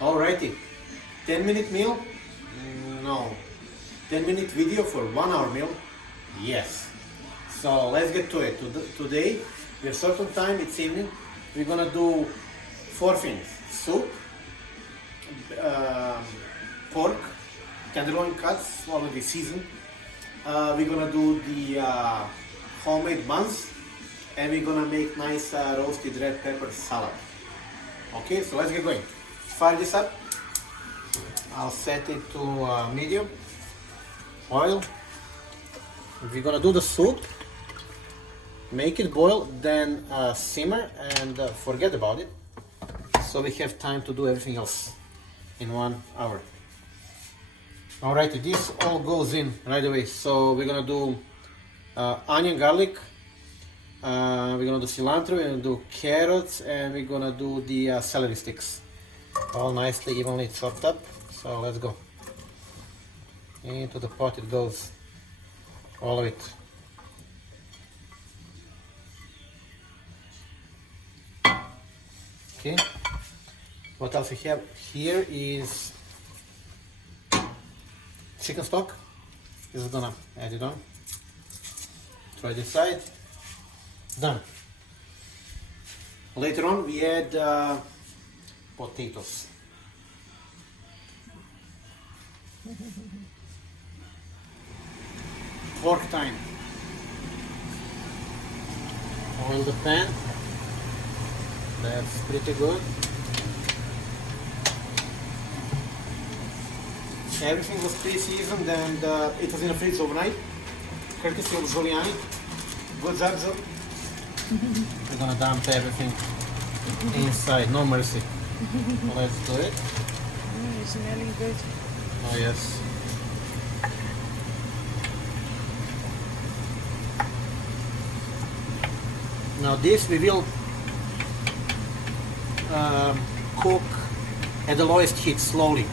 Alrighty, 10-minute meal? No. 10-minute video for 1 hour meal? Yes. So let's get to it. Today, we have certain time, it's evening. We're gonna do 4 things. Soup, pork, tenderloin cuts, already seasoned. We're gonna do the homemade buns, and we're gonna make nice roasted red pepper salad. Okay, so let's get going. Fire this up. I'll set it to medium. Oil. If you're gonna do the soup, make it boil, then simmer and forget about it. So we have time to do everything else in 1 hour. Alrighty, this all goes in right away. So we're gonna do onion, garlic. We're gonna do cilantro. We're gonna do carrots, and we're gonna do the celery sticks. All nicely, evenly chopped up. So let's go. Into the pot it goes. All of it. Okay. What else we have here is chicken stock. This is gonna add it on. Try this side. Done. Later on we add potatoes. Pork time. Oil the pan. That's pretty good. Everything was pre-seasoned and it was in the fridge overnight. Courtesy of Giuliani. Good job, Joe. We're gonna dump everything inside, no mercy. Let's do it. It's smelling good. Oh yes. Now this we will cook at the lowest heat slowly,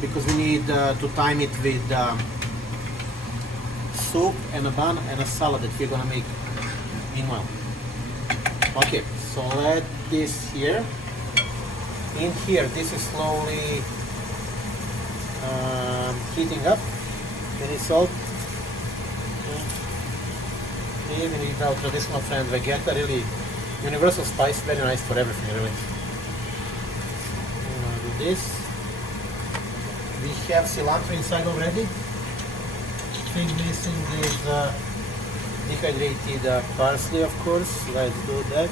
because we need to time it with soup and a bun and a salad that we're gonna make meanwhile. Okay, so let this here. In here, this is slowly heating up. Then it's salt. Here we need our traditional friend vegeta, really universal spice, very nice for everything really. I'm gonna do this. We have cilantro inside already. Thing missing is dehydrated parsley, of course. Let's do that.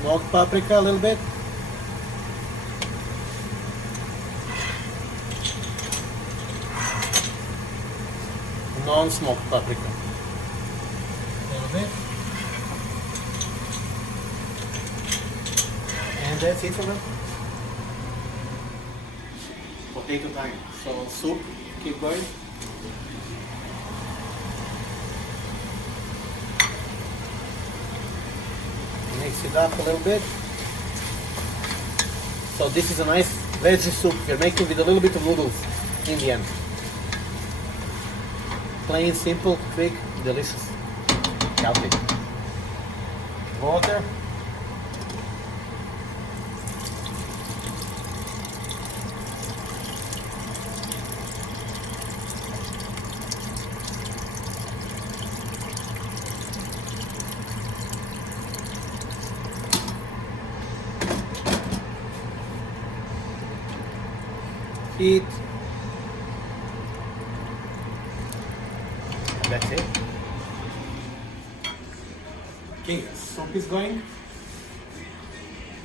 Smoked paprika a little bit. Non-smoked paprika. A little bit. And that's it for now. Potato time. So soup, keep going. Mix it up a little bit. So this is a nice veggie soup we're making with a little bit of noodles in the end. Plain, simple, quick, delicious, healthy. Water. Heat. That's it. Okay, soup is going.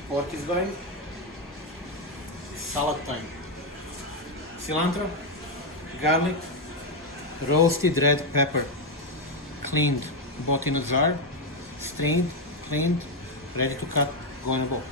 Pork is going. Salad time. Cilantro, garlic, roasted red pepper. Cleaned, bought in a jar, strained, cleaned, ready to cut, go in a bowl.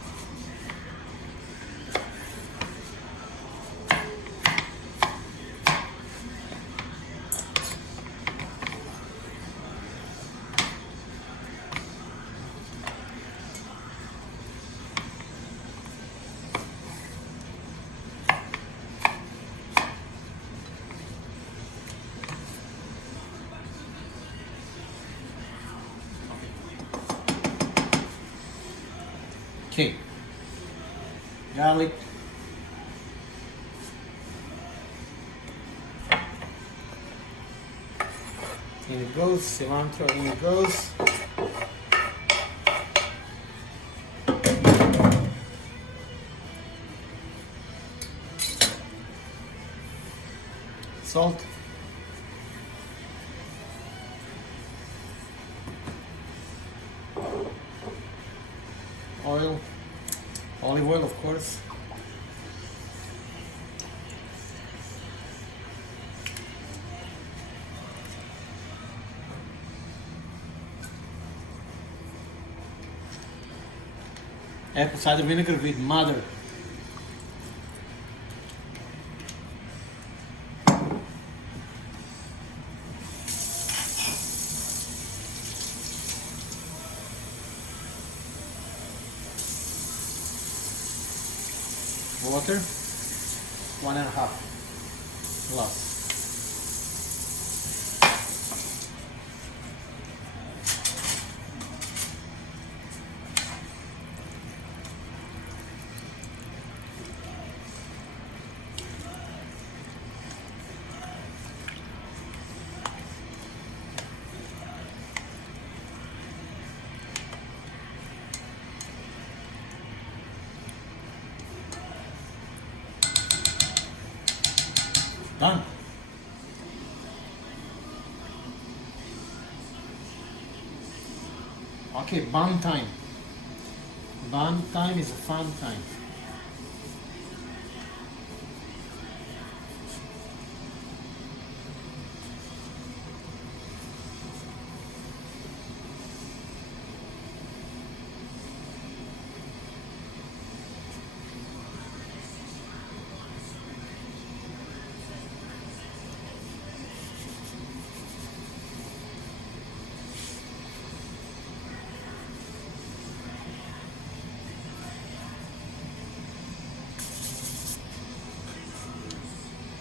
Okay. Garlic. In it goes, cilantro in it goes. Salt. Oil. Olive oil, of course. Apple cider vinegar with mother. Water, 1.5 glass. Done. Okay, bun time. Bun time is a fun time.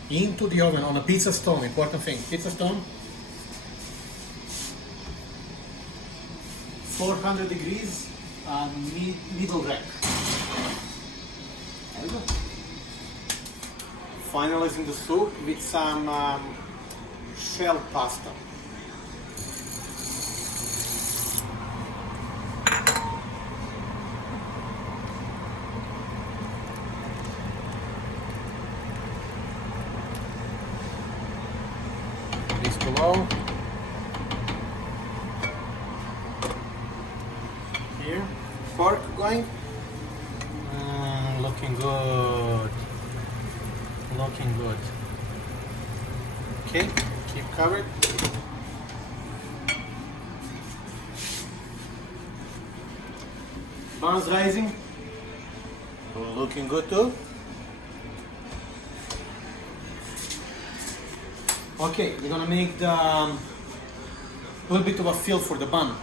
Into the oven on a pizza stone, important thing, pizza stone, 400 degrees, middle rack. There we go. Finalizing the soup with some shell pasta. This below. Here, pork going. Looking good. Looking good. Okay, keep covered. Buns rising. Looking good too. Okay, we're gonna make the little bit of a fill for the bun.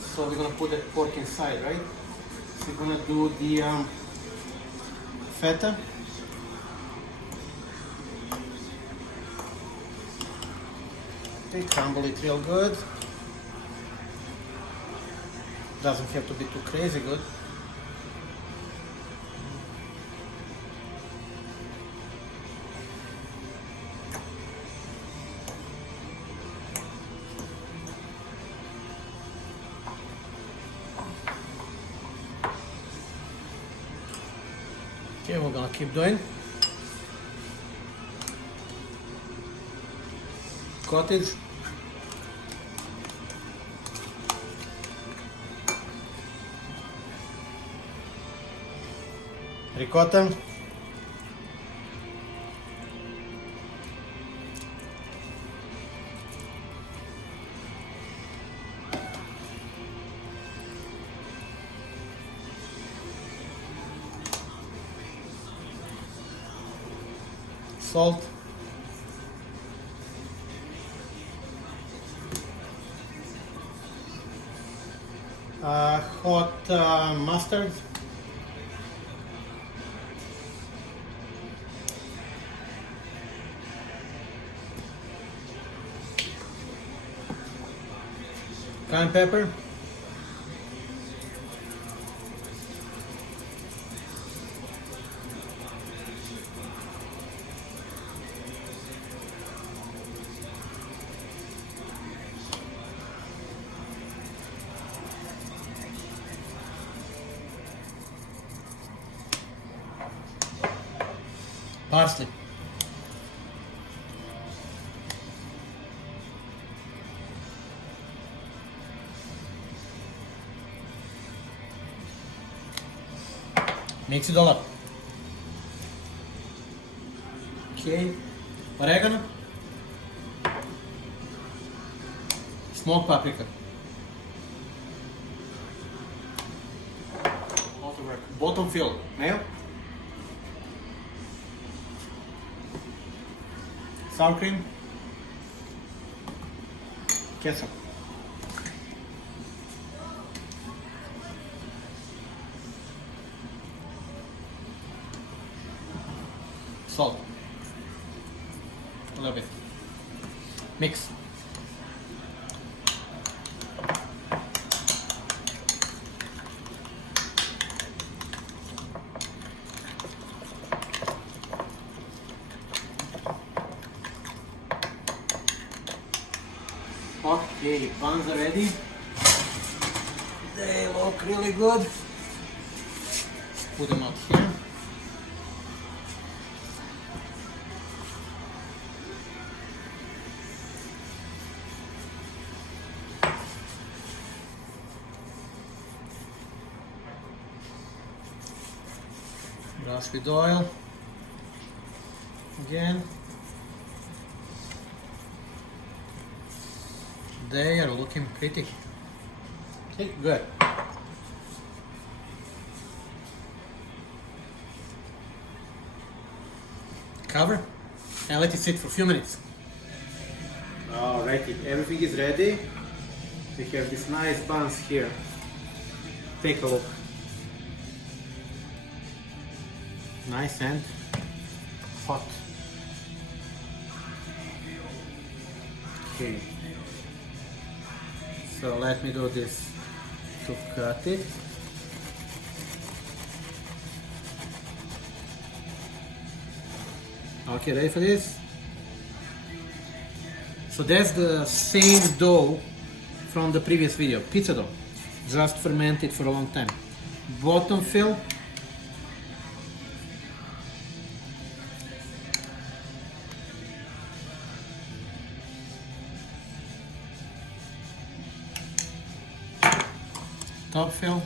So we're gonna put that pork inside, right? So we're gonna do the feta. Okay, crumble it real good. Doesn't have to be too crazy good. Okay, we're gonna keep doing. Cottage. Ricotta. Salt. Hot mustard. Cayenne pepper. Parsley. Mix it all up. Okay, oregano, smoked paprika. Bottom fill, mayo, sour cream, ketchup. Salt. A little bit. Mix. Okay, buns are ready. They look really good. Put them out here. Brush with oil again. They are looking pretty. Okay, good. Cover and let it sit for a few minutes. Alrighty, everything is ready. We have these nice buns here. Take a look. Nice and hot. Okay. So let me do this to cut it. Okay, ready for this? So that's the same dough from the previous video, pizza dough, just fermented for a long time. Bottom fill. Top fill.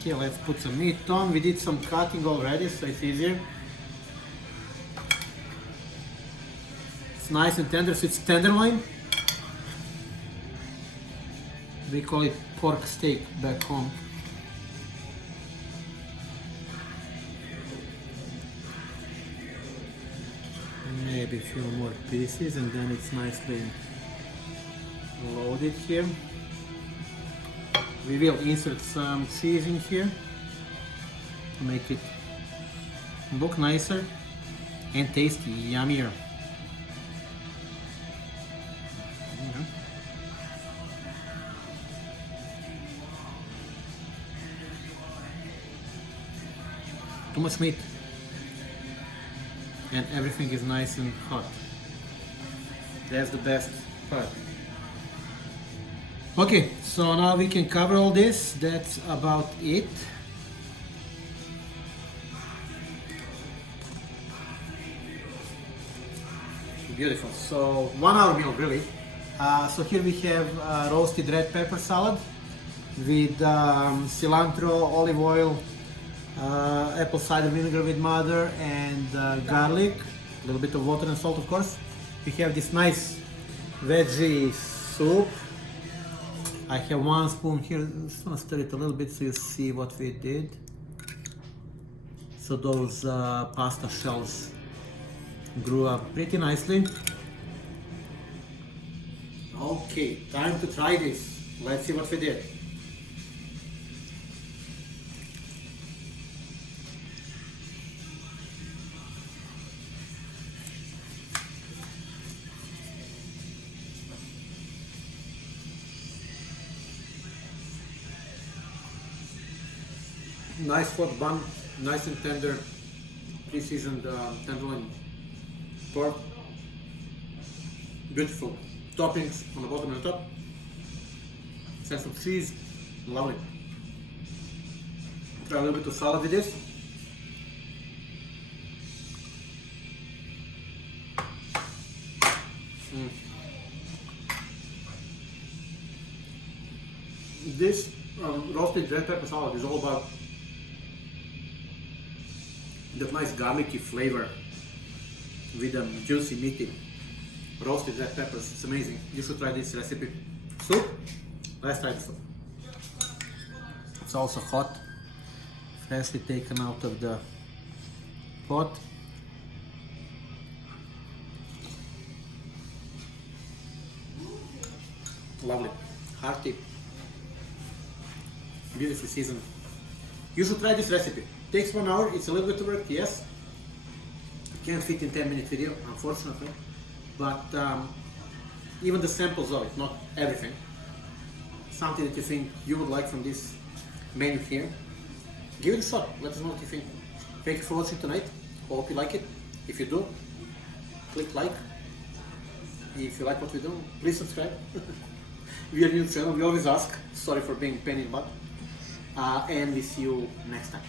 Okay, let's put some meat on. We did some cutting already, so it's easier. It's nice and tender, so it's tenderloin. We call it pork steak back home. Maybe a few more pieces and then it's nicely loaded here. We will insert some cheese in here to make it look nicer and taste yummier. Too much meat and everything is nice and hot. That's the best part. Okay, so now we can cover all this. That's about it. Beautiful. So 1 hour meal really. So here we have roasted red pepper salad with cilantro, olive oil, apple cider vinegar with mother and garlic, a little bit of water and salt of course. We have this nice veggie soup. I have 1 spoon here. I'm just gonna stir it a little bit so you see what we did. So those pasta shells grew up pretty nicely. Okay, time to try this. Let's see what we did. Nice hot bun, nice and tender, pre-seasoned tenderloin pork. Beautiful toppings on the bottom and the top. Send some cheese, lovely. Try a little bit of salad with this. This roasted red pepper salad is all about that nice garlicky flavor with juicy meaty roasted red peppers. It's amazing. You should try this recipe. Soup? Let's try the soup. It's also hot, freshly taken out of the pot. Lovely, hearty, beautifully seasoned. You should try this recipe. Takes 1 hour, it's a little bit of work, yes. Can't fit in 10-minute video, unfortunately. But even the samples of it, not everything. Something that you think you would like from this menu here. Give it a shot, let us know what you think. Thank you for watching tonight. Hope you like it. If you do, click like. If you like what we do, please subscribe. We are new channel, we always ask. Sorry for being a pain in the butt. And we see you next time.